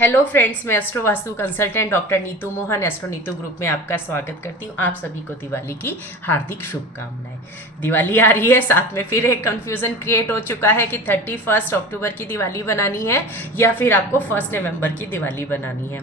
Hello friends, मैं astro vastu consultant doctor Neetu Mohan astro Neetu group में आपका स्वागत करती हूँ। आप सभी को दिवाली की हार्दिक शुभकामनाएं। दिवाली आ रही है, साथ में फिर एक कंफ्यूजन क्रिएट हो चुका है कि 31 अक्टूबर की दिवाली बनानी है या फिर आपको 1 नवंबर की दिवाली बनानी है।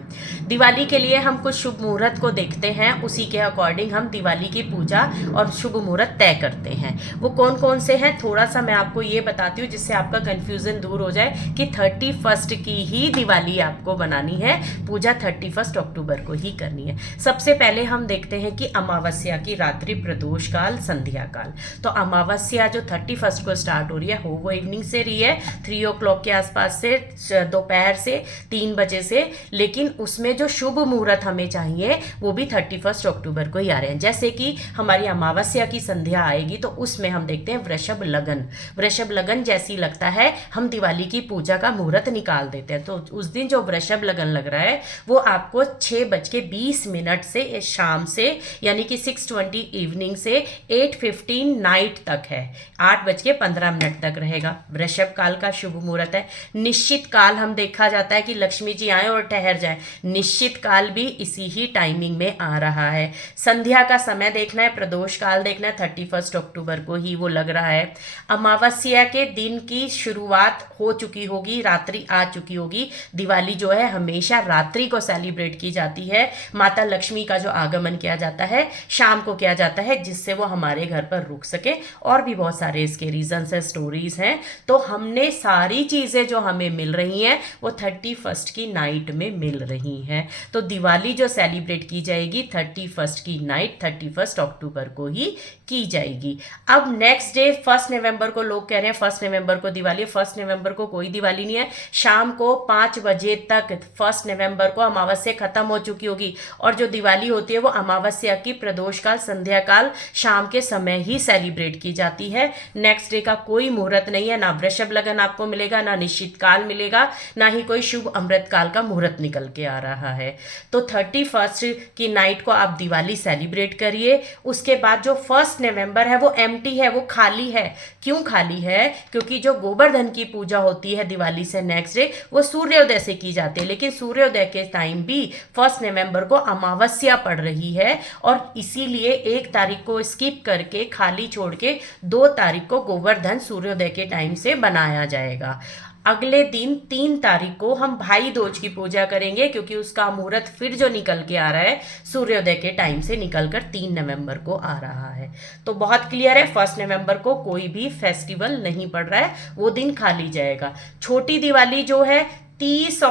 दिवाली के लिए हम कुछ शुभ मुहूर्त को देखते हैं, उसी के अकॉर्डिंग हम दिवाली की पूजा और शुभ मुहूर्त तय करते हैं। वो कौन कौन से हैं थोड़ा सा मैं आपको ये बताती हूँ, जिससे आपका कन्फ्यूजन दूर हो जाए कि 31 की ही दिवाली आपको बनानी है, पूजा 31 अक्टूबर को ही करनी है। सबसे पहले हम देखते हैं कि अमावस्या की रात्रि प्रदोष काल संध्या काल। तो अमावस्या जो 31 को स्टार्ट हो रही है, हो वो इवनिंग से रही है 3 o'clock के आसपास से, दोपहर से 3 बजे से, लेकिन उसमें जो शुभ मुहूर्त हमें चाहिए वो भी 31 अक्टूबर को ही आ रहे हैं। जैसे कि हमारी अमावस्या की संध्या आएगी तो उसमें हम देखते हैं वृषभ लगन। वृषभ लगन जैसी लगता है हम दिवाली की पूजा का मुहूर्त निकाल देते हैं। तो उस दिन जो वृषभ लगन लग रहा है वो आपको 6:20 से शाम से, यानी कि 6:20 इवनिंग से 8:15 नाइट तक है, 8:15 तक रहेगा। वृषभ काल का शुभ मुहूर्त है। निश्चित काल हम देखा जाता है कि लक्ष्मी जी आए और ठहर जाए, निश्चित काल भी इसी ही टाइमिंग में आ रहा है। संध्या का समय देखना है, प्रदोष काल देखना है, 31 अक्टूबर को ही वो लग रहा है। अमावस्या के दिन की शुरुआत हो चुकी होगी, रात्रि आ चुकी होगी। दिवाली जो है हमेशा रात्रि को सेलिब्रेट की जाती है। माता लक्ष्मी का जो आगमन किया जाता है शाम को किया जाता है, जिससे वो हमारे घर पर रुक सके। और भी बहुत सारे इसके रीजंस है, स्टोरीज हैं। तो हमने सारी चीजें जो हमें मिल रही हैं वो 31 की नाइट में मिल रही हैं। तो दिवाली जो सेलिब्रेट की जाएगी 31 की नाइट, 31 अक्टूबर को ही की जाएगी। अब नेक्स्ट डे 1 नवंबर को लोग कह रहे हैं 1 नवंबर को दिवाली। 1 नवंबर को कोई दिवाली नहीं है। शाम को 5 बजे तक 1 नवंबर को अमावस्या खत्म हो चुकी होगी, और जो दिवाली होती है वो अमावस्या की प्रदोष काल संध्या काल शाम के समय ही सेलिब्रेट की जाती है। नेक्स्ट डे का कोई मुहूर्त नहीं है, ना वृषभ लगन आपको मिलेगा, ना निश्चित काल मिलेगा, ना ही कोई शुभ अमृत काल का मुहूर्त निकल के आ रहा है। तो 31 की नाइट को आप दिवाली सेलिब्रेट करिए। उसके बाद जो 1 नवंबर है वो एम्प्टी है, वो खाली है। क्यों खाली है? क्योंकि जो गोवर्धन की पूजा होती है दिवाली से नेक्स्ट डे वो सूर्योदय से की जाती है, लेकिन सूर्योदय के टाइम भी 1 नवंबर को अमावस्या पड़ रही है, और इसीलिए 1 तारीख को स्किप करके खाली छोड़ के 2 तारीख को गोवर्धन सूर्योदय के टाइम से बनाया जाएगा। अगले दिन 3 तारीख को हम भाई दूज की पूजा करेंगे, क्योंकि उसका मुहूर्त फिर जो निकल के आ रहा है सूर्योदय के टाइम से निकलकर 3 नवंबर को आ रहा है। तो बहुत क्लियर है, 1 नवंबर को कोई भी फेस्टिवल नहीं पड़ रहा है, वो दिन खाली जाएगा। छोटी दिवाली जो है 30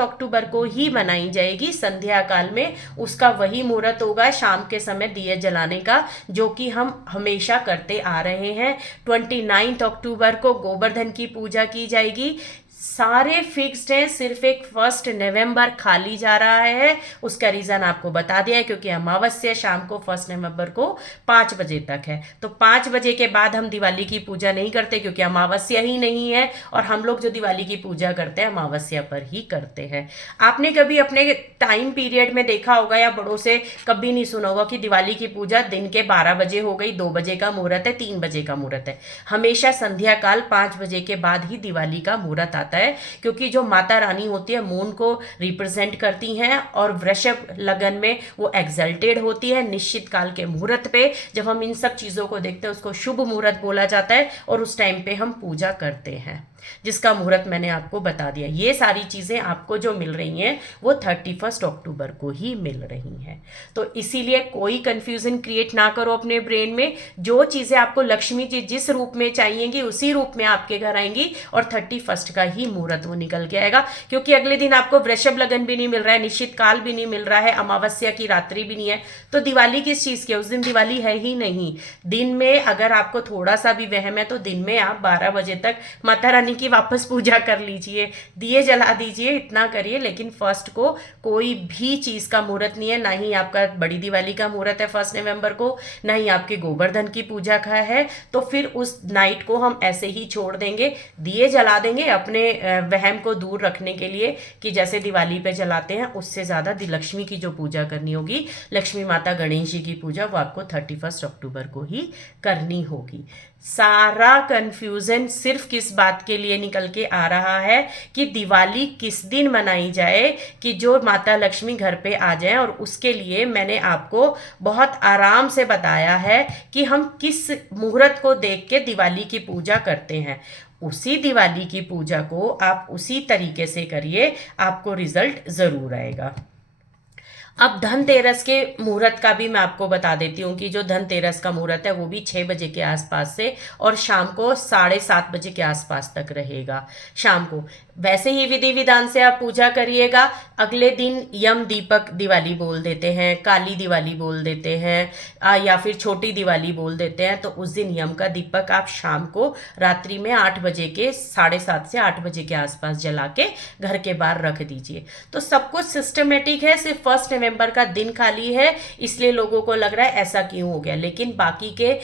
अक्टूबर को ही मनाई जाएगी संध्या काल में। उसका वही मुहूर्त होगा शाम के समय दिए जलाने का, जो कि हम हमेशा करते आ रहे हैं। 29 अक्टूबर को गोवर्धन की पूजा की जाएगी। सारे फिक्स्ड हैं, सिर्फ एक 1 नवंबर खाली जा रहा है। उसका रीज़न आपको बता दिया है, क्योंकि अमावस्या शाम को 1 नवंबर को 5 बजे तक है। तो 5 बजे के बाद हम दिवाली की पूजा नहीं करते, क्योंकि अमावस्या ही नहीं है, और हम लोग जो दिवाली की पूजा करते हैं अमावस्या पर ही करते हैं। आपने कभी अपने टाइम पीरियड में देखा होगा या बड़ों से कभी नहीं सुना होगा कि दिवाली की पूजा दिन के 12 बजे हो गई, 2 बजे का मुहूर्त है, 3 बजे का मुहूर्त है। हमेशा संध्या काल 5 बजे के बाद ही दिवाली का मुहूर्त आता है, क्योंकि जो माता रानी होती है मून को रिप्रेजेंट करती हैं, और वृषभ लगन में वो एक्सल्टेड होती है। निश्चित काल के मुहूर्त पे जब हम इन सब चीजों को देखते हैं उसको शुभ मुहूर्त बोला जाता है, और उस टाइम पे हम पूजा करते हैं, जिसका मुहूर्त मैंने आपको बता दिया। ये सारी चीजें आपको जो मिल रही हैं वो 31 अक्टूबर को ही मिल रही हैं। तो इसीलिए कोई कंफ्यूजन क्रिएट ना करो अपने ब्रेन में। जो चीजें आपको लक्ष्मी जी जिस रूप में चाहिएंगी उसी रूप में आपके घर आएंगी, और 31 का ही मुहूर्त वो निकल के आएगा। क्योंकि अगले दिन आपको वृषभ लगन भी नहीं मिल रहा है, निश्चित काल भी नहीं मिल रहा है, अमावस्या की रात्रि भी नहीं है, तो दिवाली किस चीज की? उस दिन दिवाली है ही नहीं। दिन में अगर आपको थोड़ा सा भी वहम है तो दिन में आप 12 बजे तक माता रानी की वापस पूजा कर लीजिए, दिए जला दीजिए, इतना करिए। लेकिन 1 को कोई भी चीज का मुहूर्त नहीं है, ना ही आपका बड़ी दिवाली का मुहूर्त है 1 नवंबर को, ना ही आपके गोवर्धन की पूजा का है। तो फिर उस नाइट को हम ऐसे ही छोड़ देंगे, दिए जला देंगे अपने वहम को दूर रखने के लिए, कि जैसे दिवाली पे जलाते हैं उससे ज्यादा लक्ष्मी की जो पूजा करनी होगी, लक्ष्मी माता गणेश जी की पूजा, वो आपको 31 अक्टूबर को ही करनी होगी। सारा कंफ्यूजन सिर्फ किस बात के के लिए निकल के आ रहा है कि दिवाली किस दिन मनाई जाए कि जो माता लक्ष्मी घर पे आ जाए, और उसके लिए मैंने आपको बहुत आराम से बताया है कि हम किस मुहूर्त को देख के दिवाली की पूजा करते हैं। उसी दिवाली की पूजा को आप उसी तरीके से करिए, आपको रिजल्ट ज़रूर आएगा। अब धनतेरस के मुहूर्त का भी मैं आपको बता देती हूँ कि जो धनतेरस का मुहूर्त है वो भी 6 बजे के आसपास से और शाम को 7:30 बजे के आसपास तक रहेगा शाम को। वैसे ही विधि विधान से आप पूजा करिएगा। अगले दिन यम दीपक दिवाली बोल देते हैं, काली दिवाली बोल देते हैं, या फिर छोटी दिवाली बोल देते हैं। तो उस दिन यम का दीपक आप शाम को रात्रि में 8 बजे के 7:30 से 8 बजे के आसपास जला के घर के बाहर रख दीजिए। तो सब कुछ सिस्टमेटिक है, सिर्फ 1 नवंबर का दिन खाली है, इसलिए लोगों को लग रहा है ऐसा क्यों हो गया। लेकिन बाकी के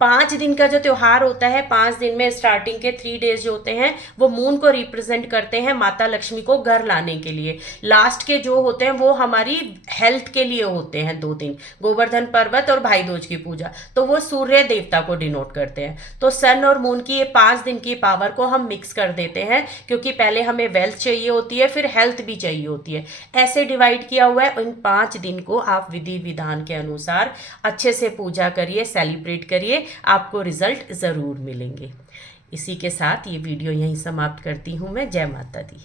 5 दिन का जो त्यौहार होता है, 5 दिन में स्टार्टिंग के 3 डेज जो होते हैं वो मून को रिप्रेजेंट करते हैं, माता लक्ष्मी को घर लाने के लिए। लास्ट के जो होते हैं वो हमारी हेल्थ के लिए होते हैं 2 दिन, गोवर्धन पर्वत और भाई दूज की पूजा, तो वो सूर्य देवता को डिनोट करते हैं। तो सन और मून की ये 5 दिन की पावर को हम मिक्स कर देते हैं, क्योंकि पहले हमें वेल्थ चाहिए होती है, फिर हेल्थ भी चाहिए होती है। ऐसे डिवाइड किया हुआ है। इन 5 दिन को आप विधि विधान के अनुसार अच्छे से पूजा करिए, सेलिब्रेट करिए, आपको रिजल्ट ज़रूर मिलेंगे। इसी के साथ ये वीडियो यहीं समाप्त करती हूँ मैं। जय माता दी।